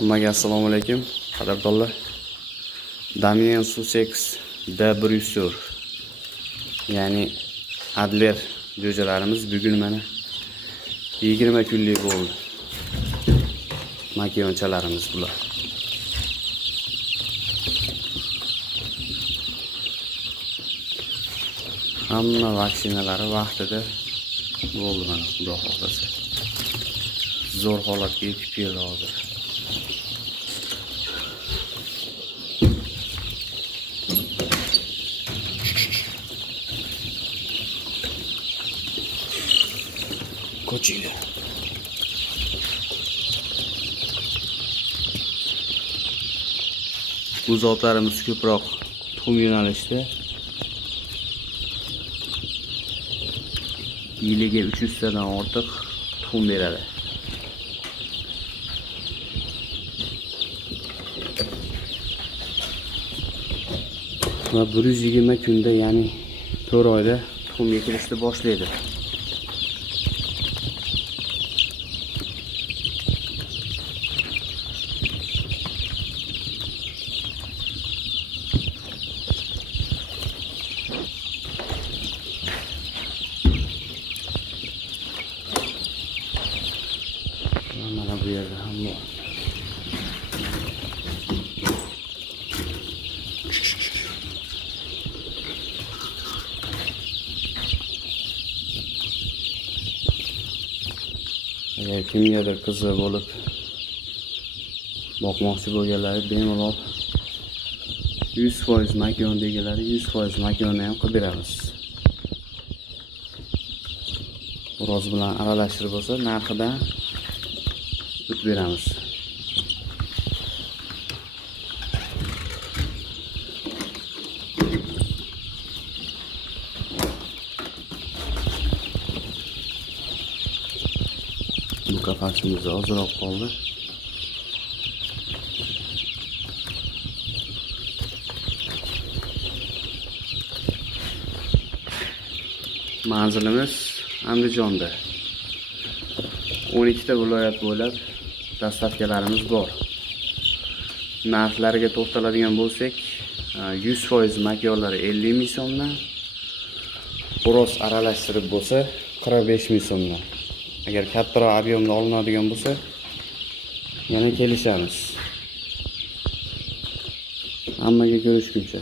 Hammaga assalomu alaykum, qadrdonlar. Damien Sussex de Bruyster, ya'ni Adler jo'jalarimiz bugun mana 20 kunlik bo'ldi. Makiyonchalarimiz bular. Hamma vaksinalari vaqtida bo'ldi mana, xudo xohlasa. Zo'r holatga yetib keldi hozir. Ko'chinglar. Bu zotlarimiz ko'proq tuxum yo'nalishda yiliga 300 tadan ortiq tuxum beradi. Va 120 kunda, ya'ni 4 oyda tuxum ekilishni boshlaydi. Mana bu yerda ham bor. Agar kimgadir qiziq bo'lib boqmoqchi bo'lganlari bemalol 100% makiyon deganlari 100% makiyonni ham qilib beramiz. Xo'roz bilan aralashtirib bo'lsa narxidan o'tib beramiz. Bu qafasimiz ozroq qoldi. Manzilimiz Andijonda. 12 ta viloyat bo'ylab dastavkalarimiz bor. Narxlariga to'xtaladigan bo'lsak, 100% makiyonlari 50 ming so'mdan, xo'roz aralashtirib bo'lsa 45 ming so'mdan. Agar kattaroq ob'yomda olinadigan bo'lsa, yana kelishamiz. Hammaga ko'rishguncha.